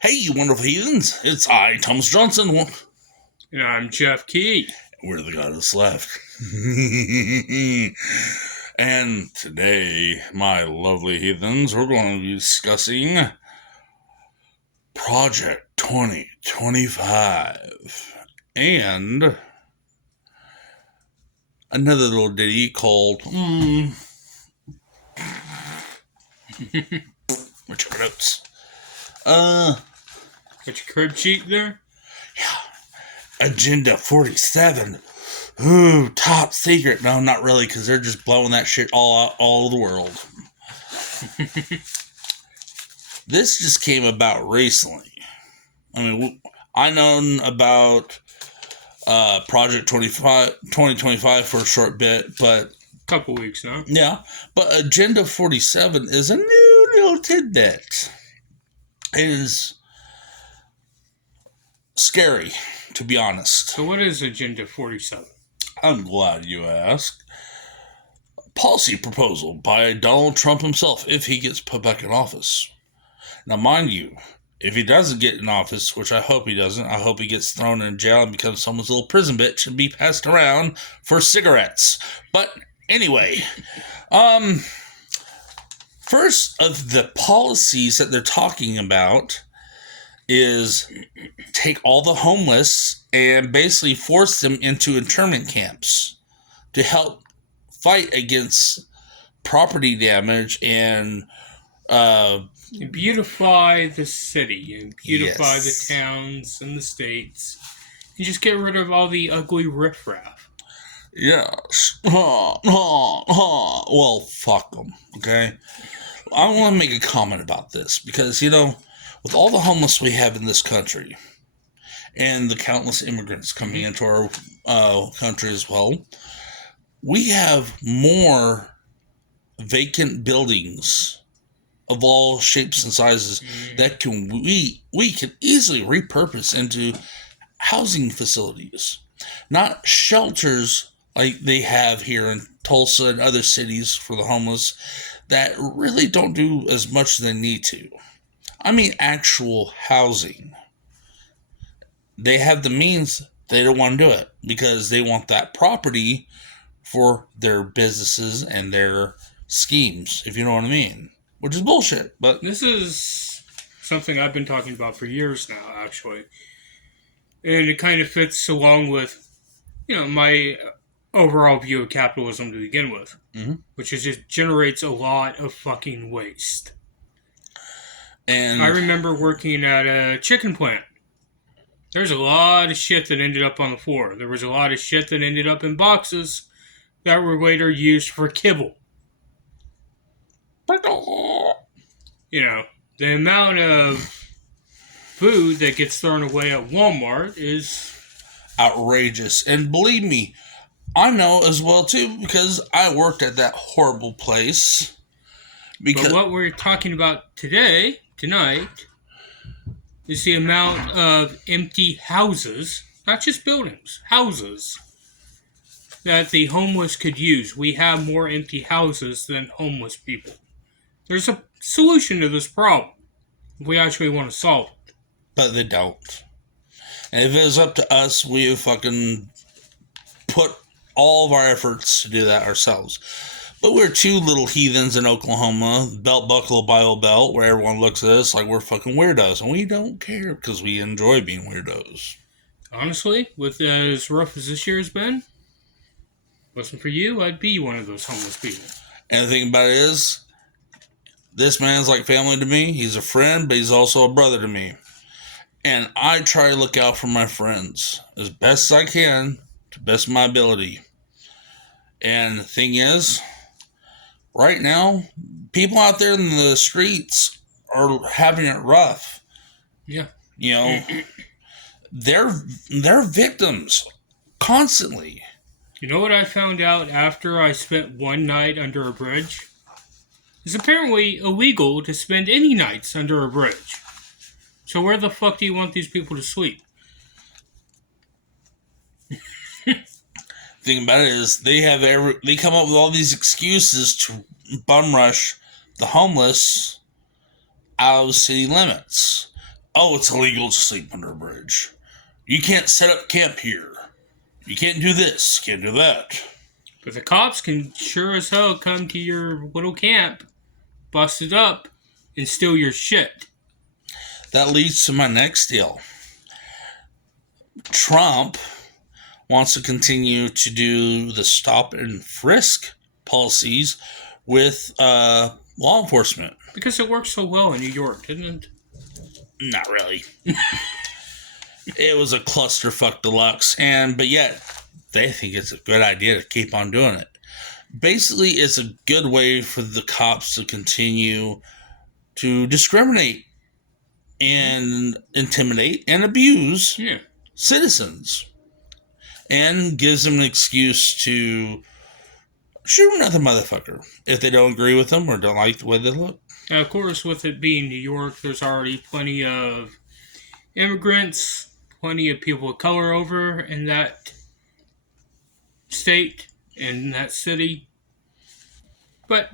Hey, you wonderful heathens! It's I, Thomas Johnson. And I'm Jeff Key. We're the goddess left. And today, my lovely heathens, we're going to be discussing Project 2025 and another little ditty called Richard Notes. Got your crib sheet there? Agenda 47. Ooh, top secret. No, not really, because they're just blowing that shit all over the world. This just came about recently. I mean, I known about Project 2025 for a short bit, but... Couple weeks now. Yeah, but Agenda 47 is a new little tidbit. It is scary, to be honest. So what is Agenda 47? I'm glad you asked. Policy proposal by Donald Trump himself if he gets put back in office. Now, mind you, if he doesn't get in office, which I hope he doesn't, I hope he gets thrown in jail and becomes someone's little prison bitch and be passed around for cigarettes. But anyway, first of the policies that they're talking about is take all the homeless and basically force them into internment camps to help fight against property damage and beautify the city and beautify Yes. the towns and the states. And just get rid of all the ugly riffraff. Yes. Well, fuck them, okay? I want to make a comment about this because, with all the homeless we have in this country and the countless immigrants coming into our country as well, we have more vacant buildings of all shapes and sizes that we can easily repurpose into housing facilities, not shelters like they have here in Tulsa and other cities for the homeless that really don't do as much as they need to. I mean actual housing. They have the means, they don't want to do it because they want that property for their businesses and their schemes, if you know what I mean. Which is bullshit, but... This is something I've been talking about for years now, actually. And it kind of fits along with, my overall view of capitalism to begin with. Mm-hmm. Which is just generates a lot of fucking waste. And I remember working at a chicken plant. There's a lot of shit that ended up on the floor. There was a lot of shit that ended up in boxes that were later used for kibble. The amount of food that gets thrown away at Walmart is outrageous. And believe me, I know as well too because I worked at that horrible place. But what we're talking about tonight, is the amount of empty houses, not just buildings, houses, that the homeless could use. We have more empty houses than homeless people. There's a solution to this problem if we actually want to solve it. But they don't. And if it was up to us, we would fucking put all of our efforts to do that ourselves. But we're two little heathens in Oklahoma, belt buckle Bible belt, where everyone looks at us like we're fucking weirdos. And we don't care because we enjoy being weirdos. Honestly, with as rough as this year has been, wasn't for you, I'd be one of those homeless people. And the thing about it is, this man's like family to me. He's a friend, but he's also a brother to me. And I try to look out for my friends as best as I can, to the best of my ability. And the thing is, right now, people out there in the streets are having it rough. Yeah. They're victims constantly. You know what I found out after I spent one night under a bridge? It's apparently illegal to spend any nights under a bridge. So where the fuck do you want these people to sleep? Thing about it is they come up with all these excuses to bum rush the homeless out of city limits. Oh, it's illegal to sleep under a bridge. You can't set up camp here. You can't do this. Can't do that. But the cops can sure as hell come to your little camp, bust it up, and steal your shit. That leads to my next deal. Trump wants to continue to do the stop and frisk policies with law enforcement. Because it works so well in New York, didn't it? Not really. It was a clusterfuck deluxe, but yet they think it's a good idea to keep on doing it. Basically, it's a good way for the cops to continue to discriminate and intimidate and abuse citizens, and gives them an excuse to shoot another motherfucker if they don't agree with them or don't like the way they look. Now, of course, with it being New York, there's already plenty of immigrants, plenty of people of color over in that state, in that city. But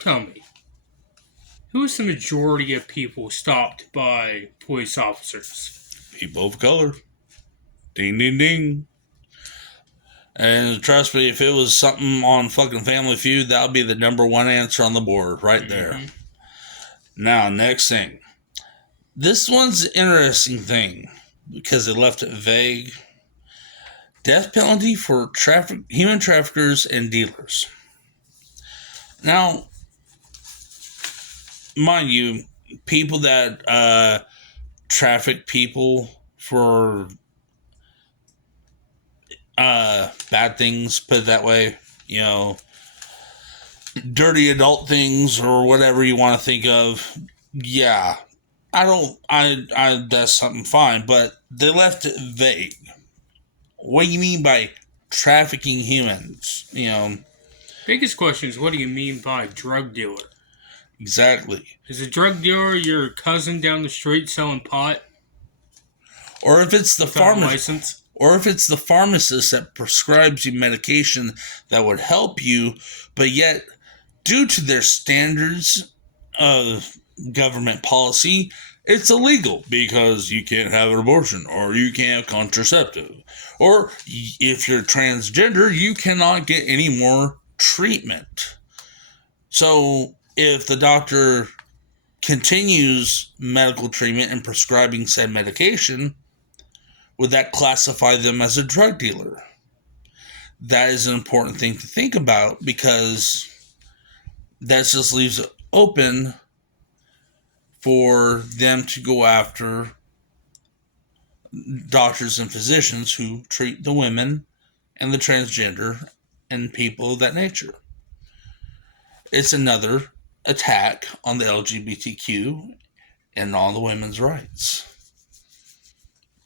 tell me, who is the majority of people stopped by police officers? People of color. Ding, ding, ding. And trust me, if it was something on fucking Family Feud, that would be the number one answer on the board right there. Now, next thing. This one's an interesting thing because they left it vague. Death penalty for human traffickers and dealers. Now, mind you, people that traffic people for bad things, put it that way, dirty adult things or whatever you want to think of, yeah, that's something fine, but they left it vague. What do you mean by trafficking humans? Biggest question is, what do you mean by drug dealer? Exactly. Is a drug dealer your cousin down the street selling pot? Or if it's the pharmacist, or if it's the pharmacist that prescribes you medication that would help you, but yet, due to their standards of government policy, it's illegal because you can't have an abortion or you can't have contraceptive. Or if you're transgender, you cannot get any more treatment. So if the doctor continues medical treatment and prescribing said medication, would that classify them as a drug dealer? That is an important thing to think about because that just leaves it open for them to go after doctors and physicians who treat the women and the transgender and people of that nature. It's another attack on the LGBTQ and on the women's rights.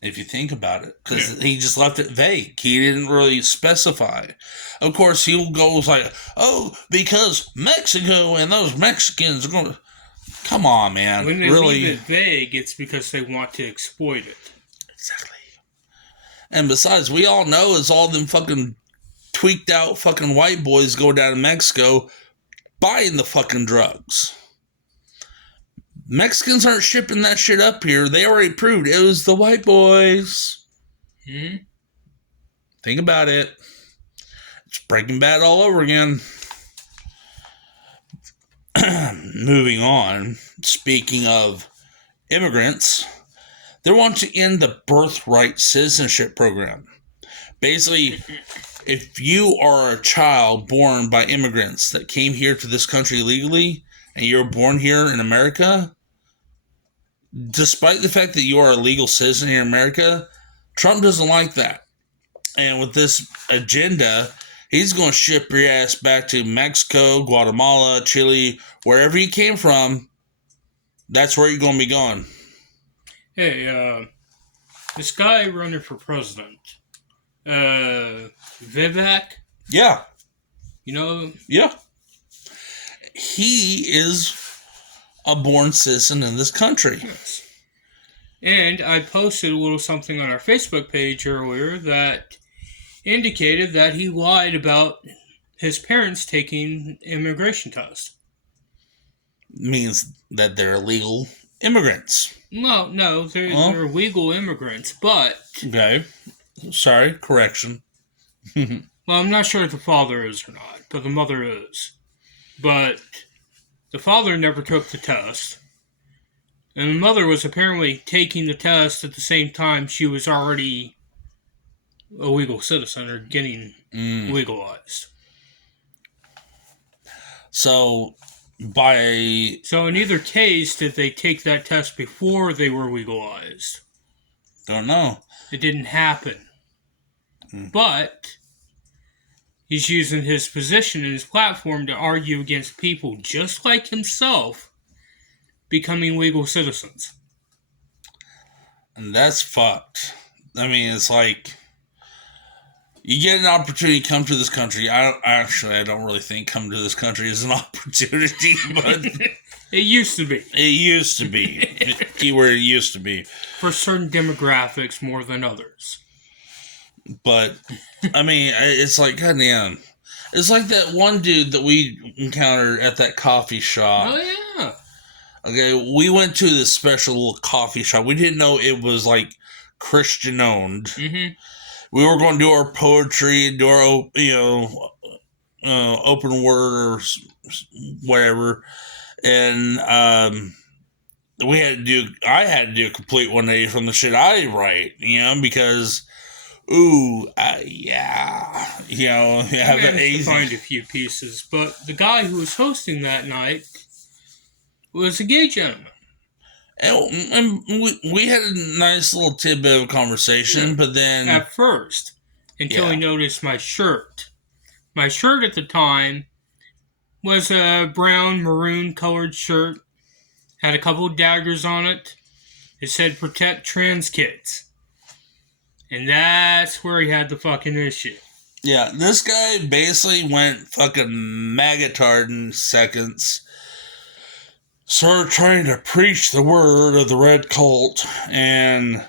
If you think about it, because he just left it vague. He didn't really specify. Of course, he'll go like, oh, because Mexico and those Mexicans are going to... Come on, man. When they really leave it vague, it's because they want to exploit it. Exactly. And besides, we all know it's all them fucking tweaked out fucking white boys go down to Mexico buying the fucking drugs. Mexicans aren't shipping that shit up here. They already proved it was the white boys. Think about it. It's Breaking Bad all over again. Moving on. Speaking of immigrants, they want to end the birthright citizenship program. Basically, if you are a child born by immigrants that came here to this country legally, and you're born here in America, despite the fact that you are a legal citizen here in America, Trump doesn't like that. And with this agenda, he's going to ship your ass back to Mexico, Guatemala, Chile, wherever you came from. That's where you're going to be going. Hey, this guy running for president, Vivek? Yeah. Yeah. He is a born citizen in this country. Yes. And I posted a little something on our Facebook page earlier that indicated that he lied about his parents taking immigration test. Means that they're illegal immigrants. No, they're legal immigrants, but Okay. Sorry, correction. well, I'm not sure if the father is or not, but the mother is. But the father never took the test, and the mother was apparently taking the test at the same time she was already a legal citizen or getting legalized. So, So in either case, did they take that test before they were legalized? don't know. It didn't happen. But he's using his position and his platform to argue against people just like himself becoming legal citizens. And that's fucked. I mean, it's like you get an opportunity to come to this country. I don't really think come to this country is an opportunity, but It used to be. it used to be. Keyword, it used to be. For certain demographics more than others. But, I mean, it's like, goddamn. It's like that one dude that we encountered at that coffee shop. Oh, yeah. Okay, we went to this special little coffee shop. We didn't know it was, like, Christian owned. Mm-hmm. We were going to do our poetry, do our, open word or whatever. And, I had to do a complete 180 from the shit I write, because, yeah, I managed to find a few pieces, but the guy who was hosting that night was a gay gentleman. And we had a nice little tidbit of conversation, but then At first, until he noticed my shirt. My shirt at the time was a brown maroon colored shirt, had a couple of daggers on it. It said protect trans kids. And that's where he had the fucking issue. Yeah, this guy basically went fucking magatard in seconds. Started trying to preach the word of the red cult, and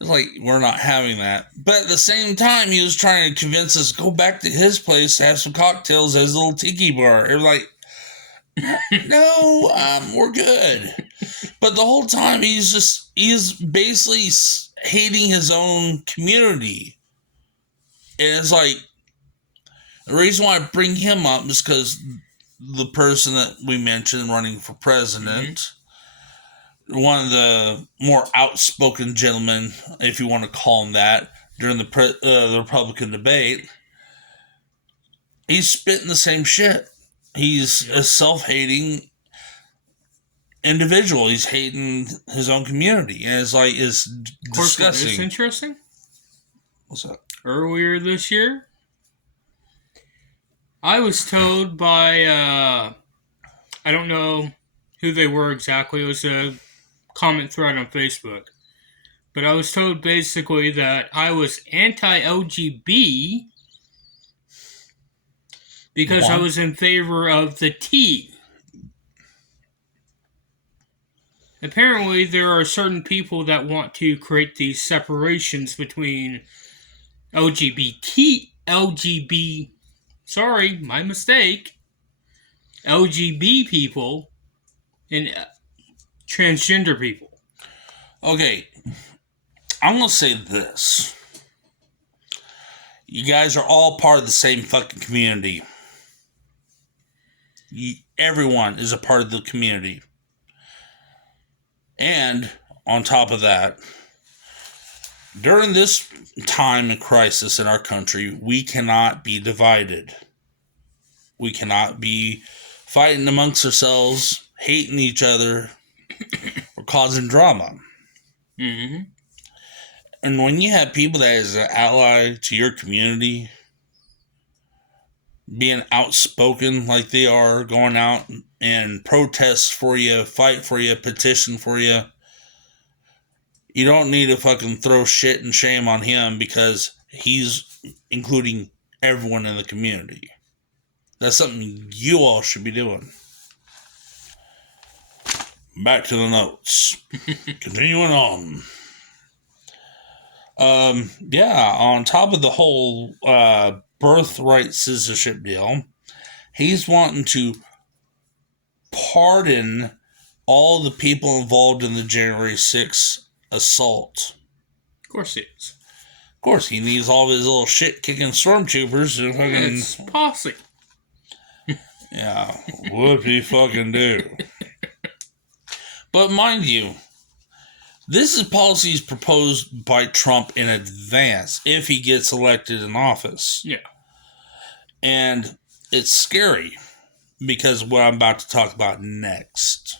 it's like, we're not having that. But at the same time, he was trying to convince us to go back to his place to have some cocktails at his little tiki bar. It was like, no, we're good. But the whole time, he's basically hating his own community. And it's like, the reason why I bring him up is because the person that we mentioned running for president, one of the more outspoken gentlemen, if you want to call him that, during the Republican debate, he's spitting the same shit. He's a self-hating individual. He's hating his own community, and it's disgusting. It's interesting. What's up? Earlier this year, I was told by, I don't know who they were exactly. It was a comment thread on Facebook. But I was told basically that I was anti-LGB because I was in favor of the T. Apparently, there are certain people that want to create these separations between sorry, my mistake, LGB people and transgender people. Okay, I'm going to say this. You guys are all part of the same fucking community. Everyone is a part of the community. And on top of that, during this time of crisis in our country, we cannot be divided. We cannot be fighting amongst ourselves, hating each other, or causing drama. Mm-hmm. And when you have people that is an ally to your community, being outspoken like they are, going out and protest for you, fight for you, petition for you, you don't need to fucking throw shit and shame on him because he's including everyone in the community. That's something you all should be doing. Back to the notes. Continuing on. On top of the whole birthright citizenship deal, he's wanting to pardon all the people involved in the January 6th assault. Of course he is. Of course, he needs all of his little shit-kicking stormtroopers to fucking... It's posse. Yeah, whoop-de fucking do. But mind you, this is policies proposed by Trump in advance if he gets elected in office. Yeah. And it's scary because what I'm about to talk about next.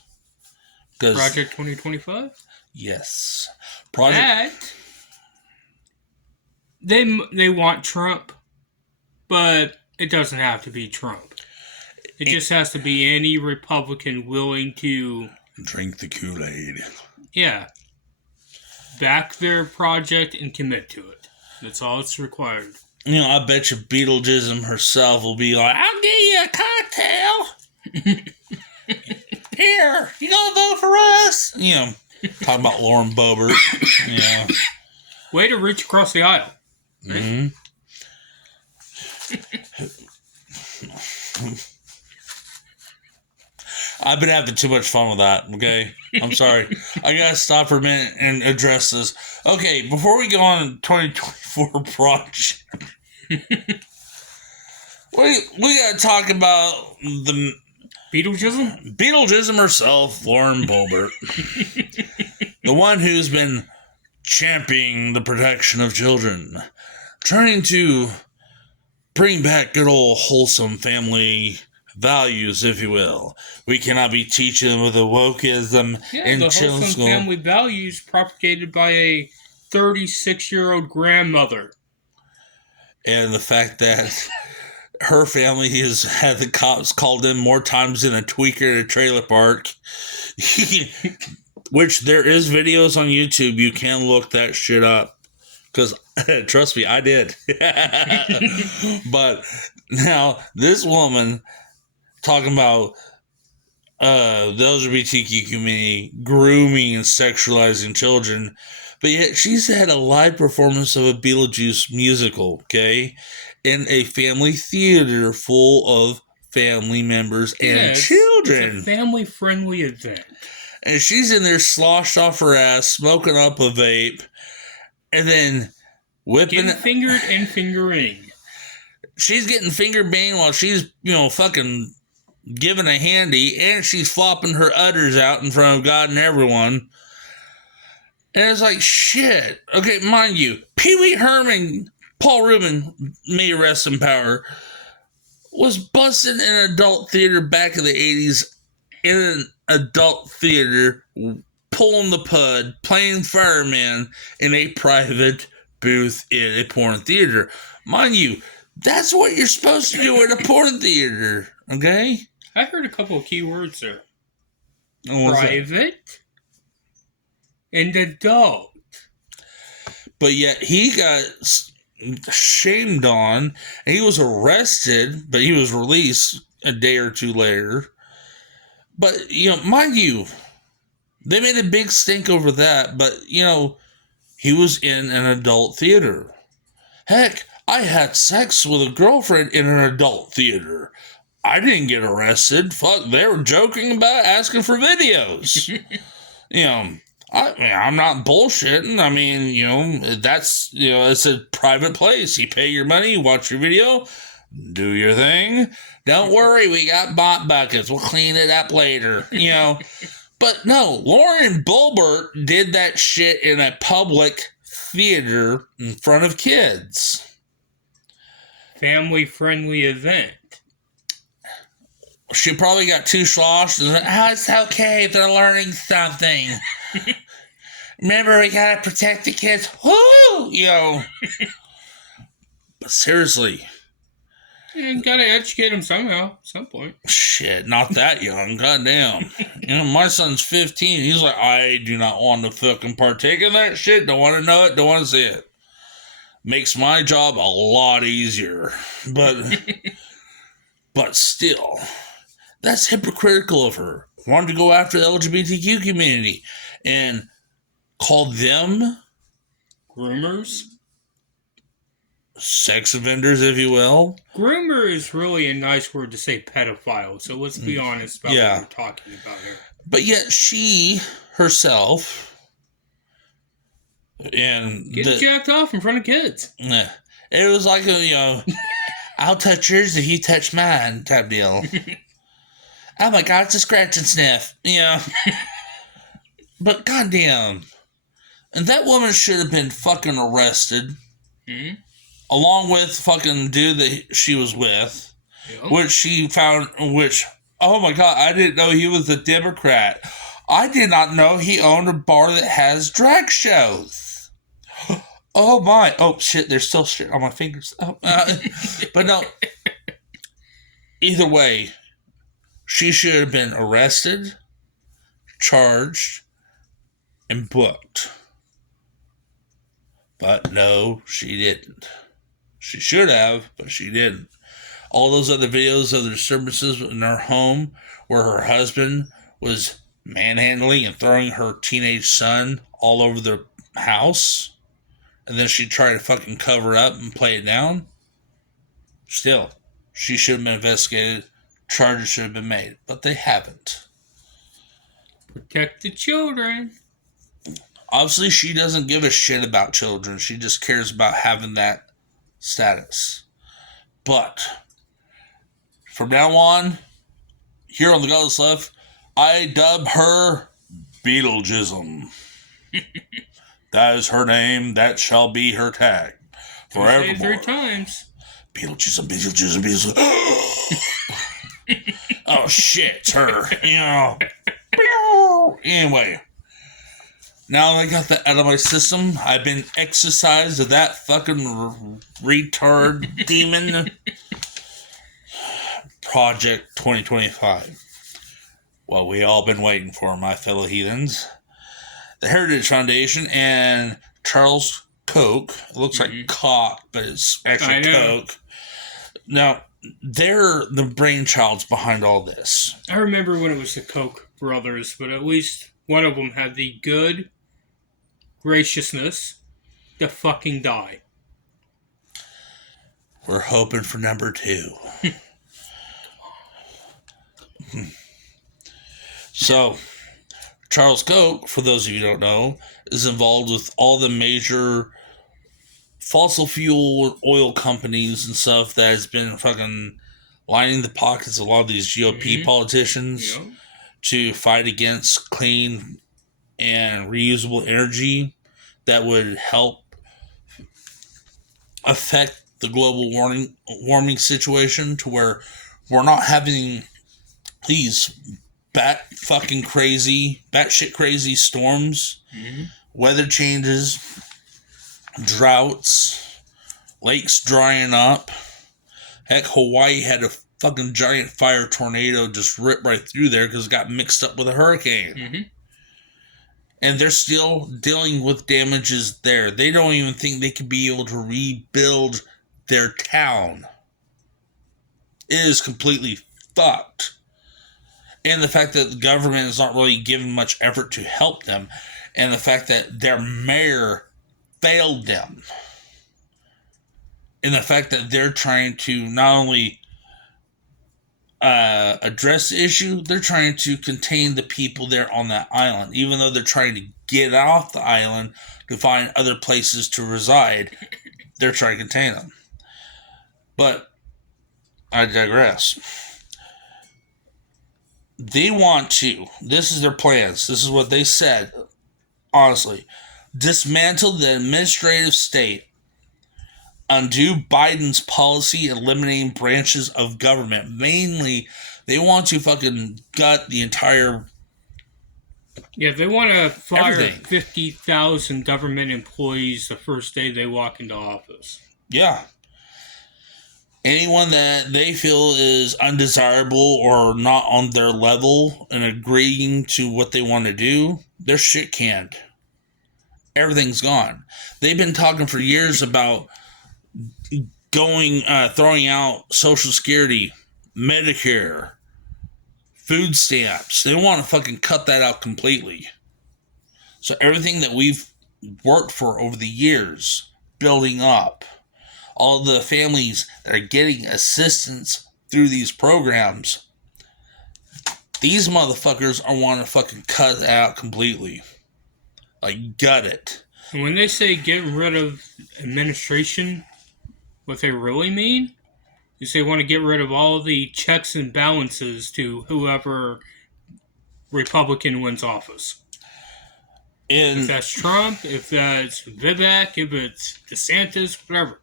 Project 2025? Yes. They want Trump, but it doesn't have to be Trump. It just has to be any Republican willing to... Drink the Kool-Aid. Yeah. Back their project and commit to it. That's all it's required. You know, I bet you Beetlejuice herself will be like, I'll get you a cocktail. Here, you gonna vote for us? You know, talking about Lauren Boebert. Yeah. Way to reach across the aisle. Mm-hmm. I've been having too much fun with that, okay? I'm sorry. I gotta stop for a minute and address this. Okay, before we go on 2024 project, we gotta talk about the Beetlejuice herself, Lauren Boebert. The one who's been championing the protection of children, trying to bring back good old wholesome family values, if you will. We cannot be teaching them with the wokeism in the children's wholesome school. family values propagated by a 36-year-old grandmother. And the fact that her family has had the cops called in more times than a tweaker at a trailer park. Which there is videos on YouTube. You can look that shit up. Because, trust me, I did. But now, this woman talking about the LGBTQ community grooming and sexualizing children. But yet, she's had a live performance of a Beetlejuice musical, okay? In a family theater full of family members and children. It's a family-friendly event. And she's in there sloshed off her ass, smoking up a vape, and then whipping... Getting fingered and fingering. She's getting finger banged while she's, fucking giving a handy, and she's flopping her udders out in front of God and everyone. And it's like, shit. Okay, mind you, Pee Wee Herman, Paul Rubin, may rest in power, was busted in an adult theater back in the 80s in an adult theater, pulling the pud, playing fireman in a private booth in a porn theater. Mind you, that's what you're supposed to do in a porn theater, okay? I heard a couple of key words there. Private and adult. But yet he got shamed on, and he was arrested, but he was released a day or two later. But, mind you, they made a big stink over that, but, he was in an adult theater. Heck, I had sex with a girlfriend in an adult theater. I didn't get arrested. Fuck, they were joking about asking for videos. I'm not bullshitting. I mean, that's, it's a private place. You pay your money, you watch your video, do your thing. Don't worry, we got bot buckets. We'll clean it up later, But no, Lauren Boebert did that shit in a public theater in front of kids. Family-friendly event. She probably got too sloshed. It's okay if they're learning something. Remember, we gotta protect the kids. Woo! But seriously. You gotta educate them somehow, at some point. Shit, not that young. Goddamn. My son's 15. He's like, I do not want to fucking partake in that shit. Don't want to know it. Don't want to see it. Makes my job a lot easier. But still, that's hypocritical of her. Wanted to go after the LGBTQ community and call them groomers, sex offenders, if you will. Groomer is really a nice word to say pedophile, so let's be honest about what we're talking about here. But yet she herself and Getting jacked off in front of kids. It was like a, I'll touch yours if you touch mine type deal. Oh my God, it's a scratch and sniff. But goddamn. And that woman should have been fucking arrested. Mm-hmm. Along with fucking dude that she was with. Yep. Which she found, oh my God, I didn't know he was a Democrat. I did not know he owned a bar that has drag shows. Oh my. Oh shit, there's still shit on my fingers. But no. Either way, she should have been arrested, charged, and booked. But no, she didn't. She should have, but she didn't. All those other videos of the disturbances in her home where her husband was manhandling and throwing her teenage son all over the house, and then she tried to fucking cover up and play it down. Still, she should have been investigated. Charges should have been made, but they haven't. Protect the children. Obviously, she doesn't give a shit about children. She just cares about having that status. But from now on, here on the Godless Left, I dub her Beetlejuism. That is her name. That shall be her tag forevermore. Say it 3 times. Beetlejuism, Beetlejuism, Beetlejuism. Oh shit, it's her. Anyway, now that I got that out of my system, I've been exorcised of that fucking retard demon. Project 2025. What we all been waiting for, my fellow heathens. The Heritage Foundation and Charles Koch. It looks like cock, but it's actually Koch. Now, they're the brainchilds behind all this. I remember when it was the Koch brothers, but at least one of them had the good graciousness to fucking die. We're hoping for number 2. So, Charles Koch, for those of you who don't know, is involved with all the major fossil fuel oil companies and stuff that has been fucking lining the pockets of a lot of these GOP politicians to fight against clean and reusable energy that would help affect the global warming situation to where we're not having these batshit crazy storms, weather changes, droughts, lakes drying up. Heck, Hawaii had a fucking giant fire tornado just rip right through there because it got mixed up with a hurricane. And they're still dealing with damages there. They don't even think they could be able to rebuild their town. It is completely fucked. And the fact that the government is not really giving much effort to help them. And the fact that their mayor failed them. And the fact that they're trying to not only address the issue, they're trying to contain the people there on that island. Even though they're trying to get off the island to find other places to reside, they're trying to contain them. But I digress. They want to, this is their plans, this is what they said, honestly, dismantle the administrative state, undo Biden's policy eliminating branches of government. Mainly, they want to fucking gut the entire... Yeah, they want to fire everything. 50,000 government employees the first day they walk into office. Yeah. Anyone that they feel is undesirable or not on their level and agreeing to what they want to do, they're shit canned. Everything's gone. They've been talking for years about throwing out Social Security, Medicare, food stamps. They want to fucking cut that out completely. So everything that we've worked for over the years, building up, all the families that are getting assistance through these programs, These motherfuckers are wanting to fucking cut it out completely. Like, gut it. And when they say get rid of administration, what they really mean is they want to get rid of all the checks and balances to whoever Republican wins office. If that's Trump, if that's Vivek, if it's DeSantis, whatever.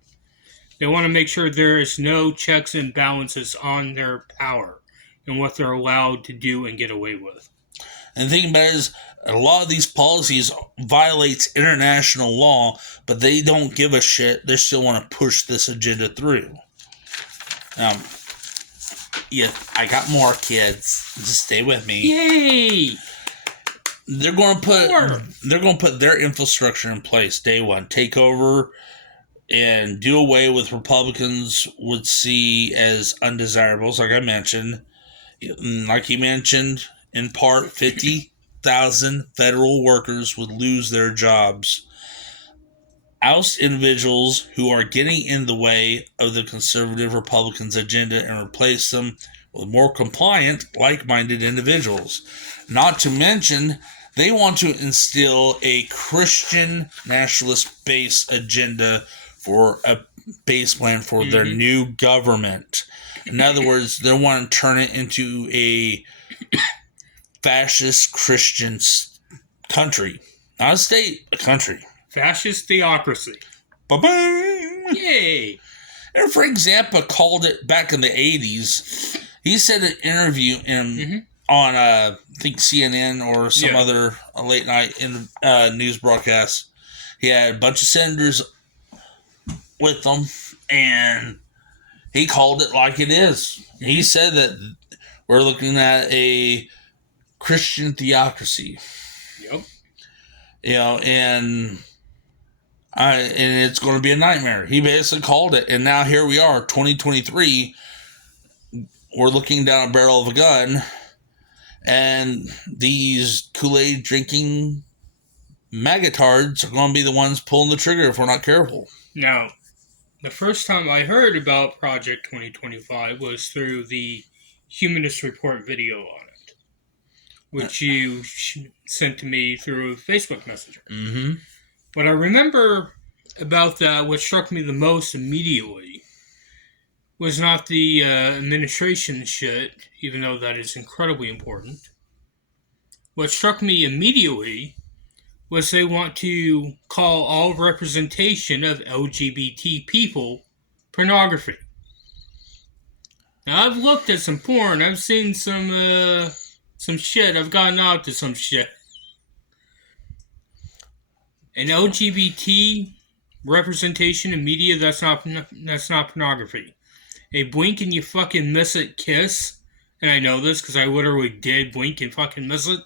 They want to make sure there is no checks and balances on their power and what they're allowed to do and get away with. And the thing about it is, a lot of these policies violates international law, but they don't give a shit. They still want to push this agenda through. Yeah, I got more, kids. Just stay with me. Yay! They're going to put their infrastructure in place day one. Take over and do away with Republicans would see as undesirables, like I mentioned. Like you mentioned, in part, 50,000 federal workers would lose their jobs. Oust individuals who are getting in the way of the conservative Republicans' agenda and replace them with more compliant, like-minded individuals. Not to mention, they want to instill a Christian nationalist-based agenda for a base plan for their new government. In other words, they want to turn it into a fascist Christian country. Not a state, a country. Fascist theocracy. Ba-bang! Yay! And Frank Zappa called it back in the 80s. He said in an interview on, I think, CNN or some other late night news broadcast. He had a bunch of senators with them, and he called it like it is. He said that we're looking at a Christian theocracy. Yep. You know, and it's going to be a nightmare. He basically called it, and now here we are, 2023. We're looking down a barrel of a gun, and these Kool-Aid drinking magatards are going to be the ones pulling the trigger if we're not careful. Now, the first time I heard about Project 2025 was through the Humanist Report video on it, which you sent to me through a Facebook Messenger. Mm-hmm. What I remember about that, what struck me the most immediately, was not the administration shit, even though that is incredibly important. What struck me immediately was they want to call all representation of LGBT people pornography. Now, I've looked at some porn. I've seen some shit. I've gotten out to some shit. An LGBT representation in media, that's not pornography. A blink and you fucking miss it kiss, and I know this because I literally did blink and fucking miss it,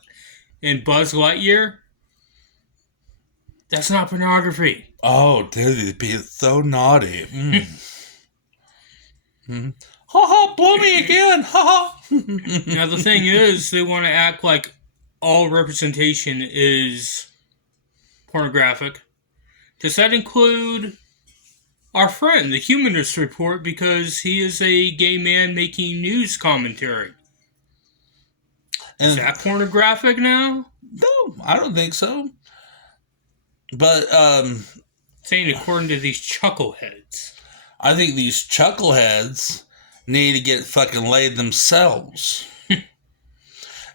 in Buzz Lightyear, that's not pornography. Oh, dude, it'd be so naughty. Ha ha, blow me again. Ha ha. Now, the thing is, they want to act like all representation is pornographic. Does that include our friend, the Humanist Report, because he is a gay man making news commentary? Is that pornographic now? No, I don't think so. But, saying according to these chuckleheads. I think these chuckleheads need to get fucking laid themselves.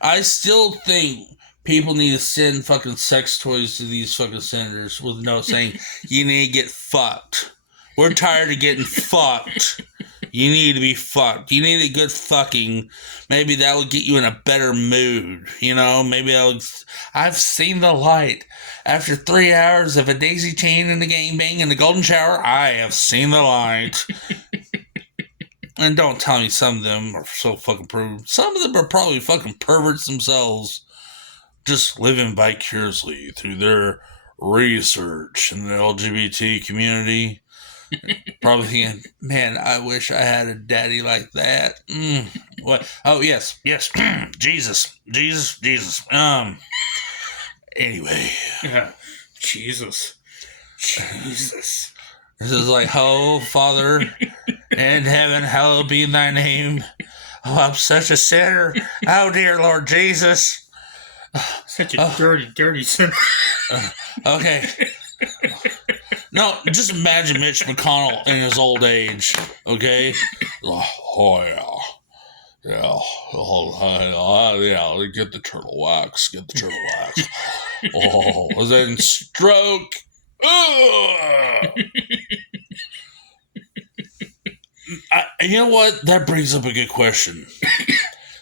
I still think people need to send fucking sex toys to these fucking senators with a note saying, you need to get fucked. We're tired of getting fucked. You need to be fucked. You need a good fucking. Maybe that would get you in a better mood. You know, maybe I've seen the light. After 3 hours of a daisy chain and a gangbang and the golden shower, I have seen the light. And don't tell me some of them are so fucking perverts. Some of them are probably fucking perverts themselves. Just living vicariously through their research in the LGBT community. Probably thinking, man, I wish I had a daddy like that. What? Oh, yes. Jesus. Anyway. Yeah. Jesus. This is like, oh, Father in heaven, hallowed be thy name. Oh, I'm such a sinner. Oh, dear Lord Jesus. Such a dirty sinner. Okay. No, just imagine Mitch McConnell in his old age, okay? Oh, yeah. Yeah. Yeah. Get the turtle wax. Get the turtle wax. Oh, and then stroke. You know what? That brings up a good question.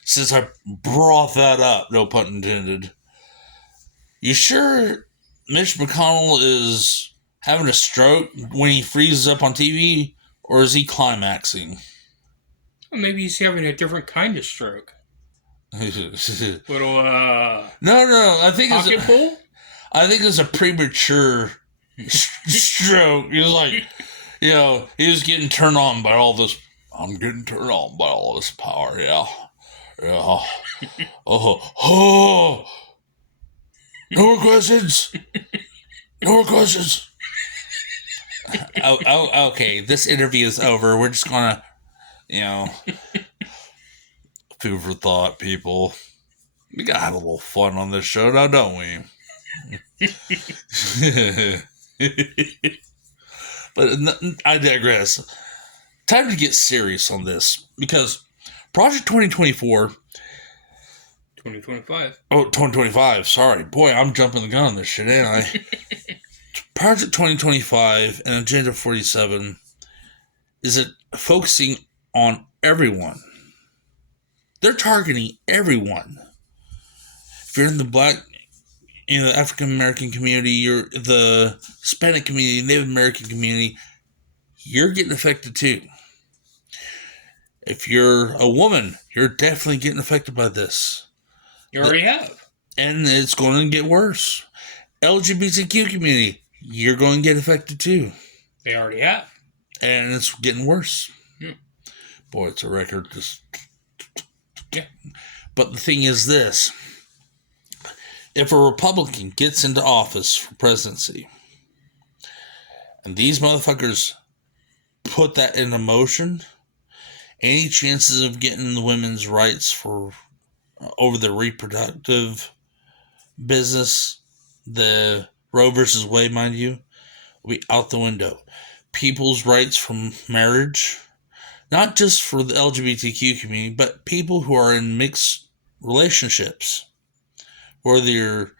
Since I brought that up, no pun intended. You sure Mitch McConnell is having a stroke when he freezes up on TV, or is he climaxing? Well, maybe he's having a different kind of stroke. Little No. I think pocket pull. I think it's a premature stroke. He was like, he was getting turned on by all this. I'm getting turned on by all this power. Yeah. Oh. No more questions. No more questions. Okay. This interview is over. We're just gonna, food for thought, people. We gotta have a little fun on this show now, don't we? But I digress. Time to get serious on this, because Project 2024... 2025. Oh, 2025. Sorry. Boy, I'm jumping the gun on this shit, ain't I? Project 2025 and Agenda 47 is it focusing on everyone. They're targeting everyone. If you're in the Black, the African American community, you're the Hispanic community, Native American community, you're getting affected too. If you're a woman, you're definitely getting affected by this. You already have. And it's going to get worse. LGBTQ community, you're going to get affected too. They already have. And it's getting worse. Yeah. Boy, it's a record. Yeah. But the thing is this. If a Republican gets into office for presidency, and these motherfuckers put that into motion, any chances of getting the women's rights over the reproductive business, the Roe versus Wade, mind you, will be out the window. People's rights from marriage, not just for the LGBTQ community, but people who are in mixed relationships. Whether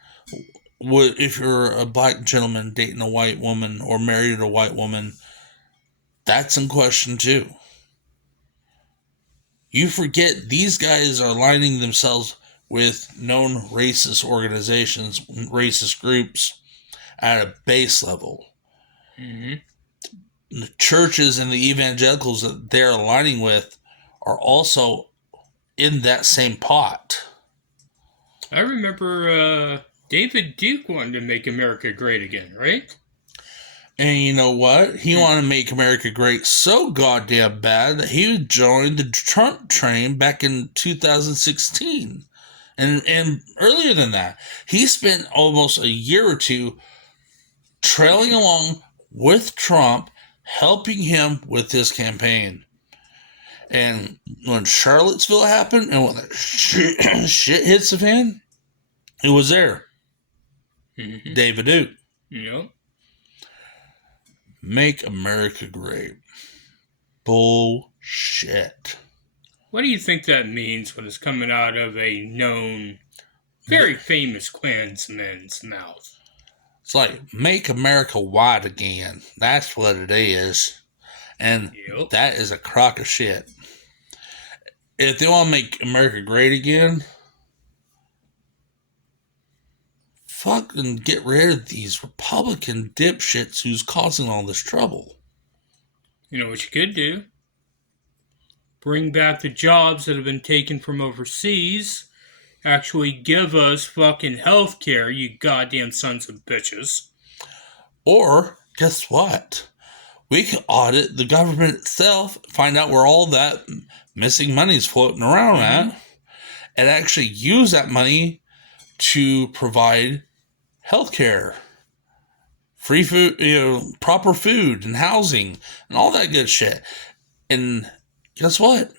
if you're a black gentleman dating a white woman or married a white woman, that's in question too. You forget these guys are aligning themselves with known racist organizations, racist groups at a base level. Mm-hmm. The churches and the evangelicals that they're aligning with are also in that same pot. I remember David Duke wanted to make America great again, right? And you know what? He wanted to make America great so goddamn bad that he joined the Trump train back in 2016. And earlier than that, he spent almost a year or two trailing along with Trump, helping him with his campaign. And when Charlottesville happened and when that shit hits the fan, it was there. Mm-hmm. David Duke. Yep. Make America great. Bullshit. What do you think that means when it's coming out of a known, very famous Klansman's mouth? It's like, make America white again. That's what it is. And that is a crock of shit. If they want to make America great again, fucking get rid of these Republican dipshits who's causing all this trouble. You know what you could do? Bring back the jobs that have been taken from overseas. Actually give us fucking health care, you goddamn sons of bitches. Or, guess what? We can audit the government itself, find out where all that missing money is floating around at, and actually use that money to provide health care, free food, proper food and housing and all that good shit. And guess what?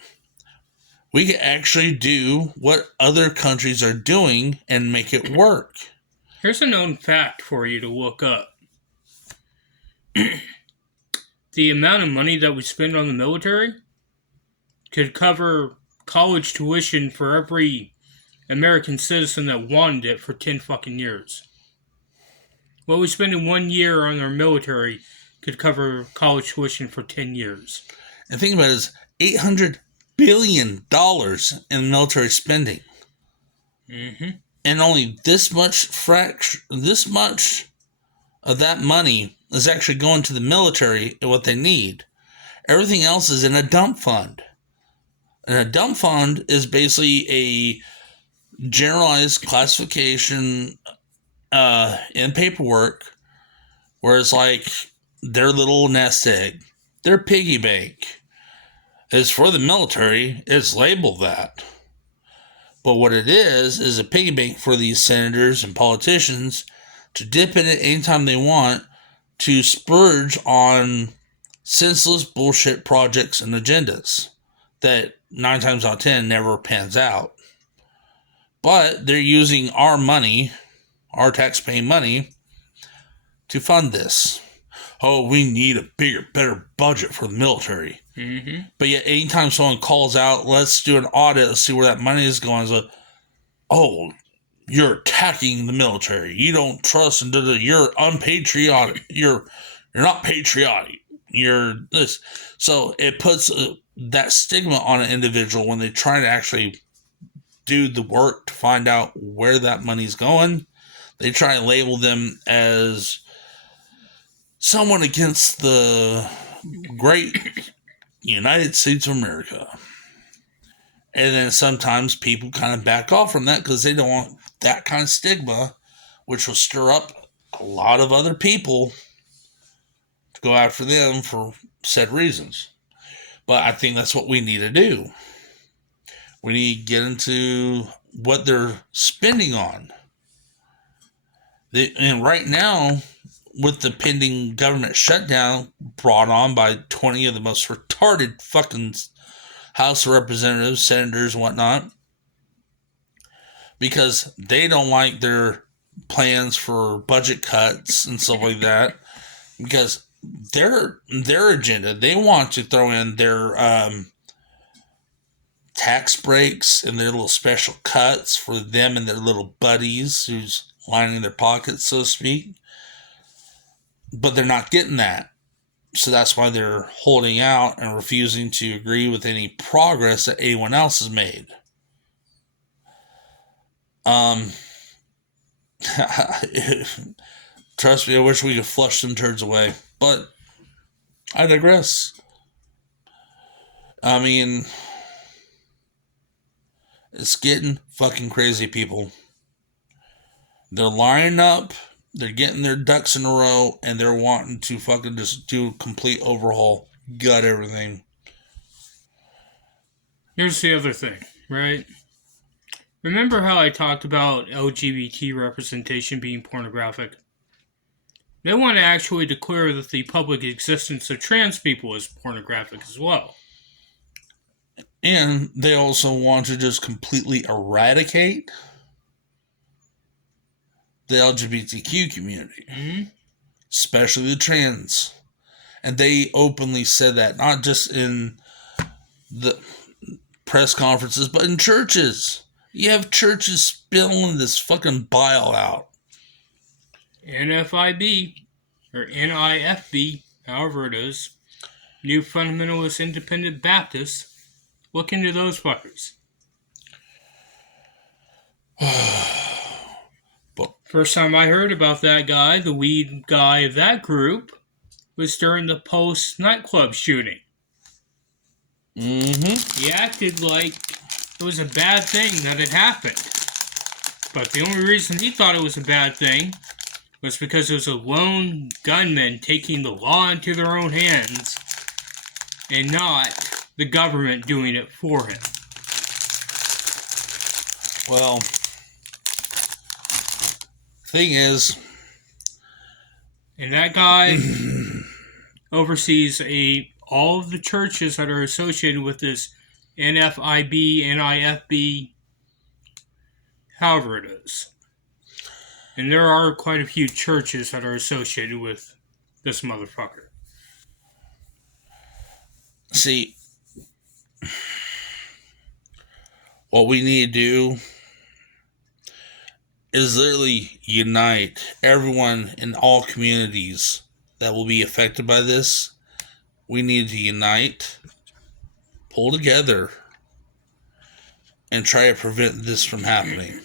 We could actually do what other countries are doing and make it work. Here's a known fact for you to look up. The amount of money that we spend on the military could cover college tuition for every American citizen that wanted it for 10 fucking years. What we spend in 1 year on our military could cover college tuition for 10 years. And think about it, is $800 billion in military spending. Mm-hmm. And only this much of that money is actually going to the military and what they need. Everything else is in a dump fund. And a dump fund is basically a generalized classification in paperwork where it's like their little nest egg, their piggy bank. It's for the military, it's labeled that. But what it is a piggy bank for these senators and politicians to dip in it anytime they want to splurge on senseless bullshit projects and agendas that 9 times out of 10 never pans out. But they're using our money, our taxpaying money, to fund this. Oh, we need a bigger, better budget for the military. Mm-hmm. But yet, anytime someone calls out, let's do an audit, let's see where that money is going, it's like, oh, you're attacking the military. You don't trust and you're unpatriotic. You're not patriotic. You're this. So it puts that stigma on an individual when they try to actually do the work to find out where that money's going. They try and label them as someone against the great United States of America. And then sometimes people kind of back off from that because they don't want that kind of stigma, which will stir up a lot of other people to go after them for said reasons. But I think that's what we need to do. We need to get into what they're spending on. And right now, with the pending government shutdown brought on by 20 of the most retarded fucking House of Representatives, senators, and whatnot, because they don't like their plans for budget cuts and stuff like that, because their agenda, they want to throw in their tax breaks and their little special cuts for them and their little buddies who's lining their pockets, so to speak. But they're not getting that. So that's why they're holding out and refusing to agree with any progress that anyone else has made. Trust me, I wish we could flush them turds away. But I digress. I mean, it's getting fucking crazy, people. They're lining up, they're getting their ducks in a row, and they're wanting to fucking just do a complete overhaul, gut everything. Here's the other thing, right? Remember how I talked about LGBT representation being pornographic? They want to actually declare that the public existence of trans people is pornographic as well. And they also want to just completely eradicate the LGBTQ community, especially the trans. And they openly said that, not just in the press conferences, but in churches. You have churches spilling this fucking bile out. NFIB, or NIFB, however it is, New Fundamentalist Independent Baptists, look into those fuckers. First time I heard about that guy, the lead guy of that group, was during the Post nightclub shooting. He acted like it was a bad thing that had happened. But the only reason he thought it was a bad thing was because it was a lone gunman taking the law into their own hands and not the government doing it for him. Well, thing is, and that guy oversees all of the churches that are associated with this NFIB, NIFB, however it is. And there are quite a few churches that are associated with this motherfucker. See, what we need to do is literally unite everyone in all communities that will be affected by this. We need to unite, pull together, and try to prevent this from happening.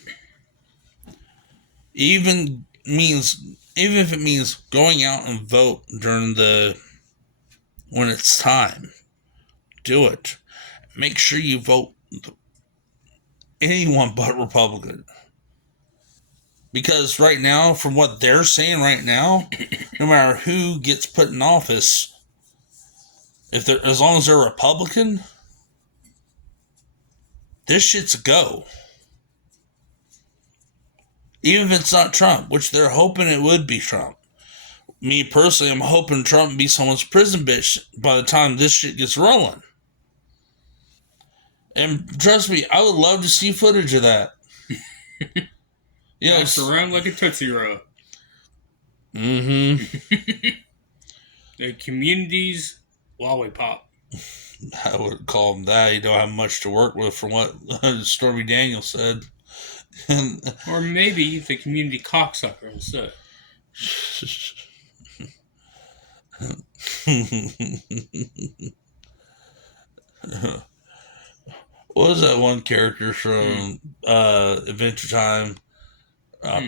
Even if it means going out and vote when it's time, do it. Make sure you vote anyone but Republican. Because right now, from what they're saying right now, no matter who gets put in office, as long as they're Republican, this shit's a go. Even if it's not Trump, which they're hoping it would be Trump. Me personally, I'm hoping Trump be someone's prison bitch by the time this shit gets rolling. And trust me, I would love to see footage of that. Yes. Around like a Tootsie Roll. Mm-hmm. The community's lollipop. I would call him that. You don't have much to work with from what Stormy Daniels said. Or maybe the community cocksucker instead. What was that one character from Adventure Time?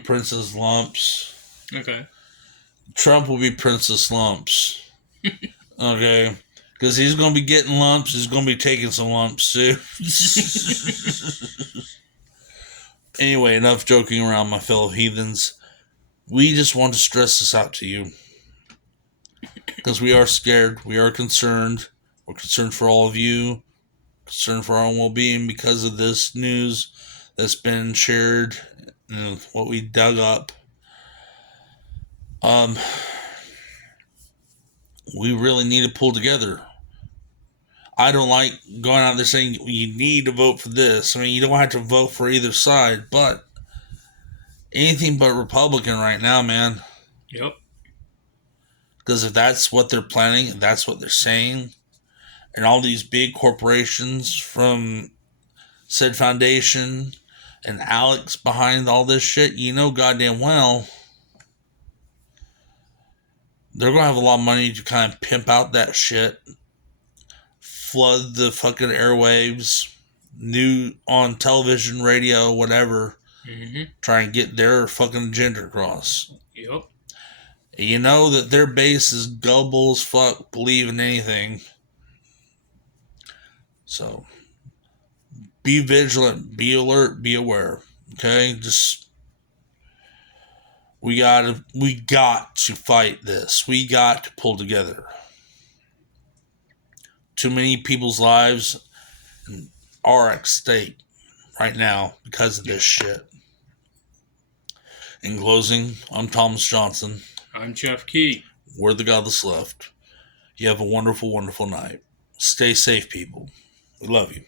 Princess Lumps. Okay. Trump will be Princess Lumps. Okay. Because he's going to be getting lumps. He's going to be taking some lumps too. Anyway, enough joking around, my fellow heathens. We just want to stress this out to you. Because we are scared. We are concerned. We're concerned for all of you. Concerned for our own well-being because of this news that's been shared and what we dug up. We really need to pull together. I don't like going out there saying you need to vote for this. I mean, you don't have to vote for either side, but anything but Republican right now, man. Yep. Because if that's what they're planning, if that's what they're saying, and all these big corporations from said foundation and Alex behind all this shit, you know goddamn well they're going to have a lot of money to kind of pimp out that shit, flood the fucking airwaves, new on television, radio, whatever, try and get their fucking agenda across. Yep. You know that their base is gullible as fuck, believe in anything. So, be vigilant, be alert, be aware. Okay? We got to fight this. We got to pull together. Too many people's lives are at stake right now because of this shit. In closing, I'm Thomas Johnson. I'm Jeff Key. We're the Godless Left. You have a wonderful, wonderful night. Stay safe, people. We love you.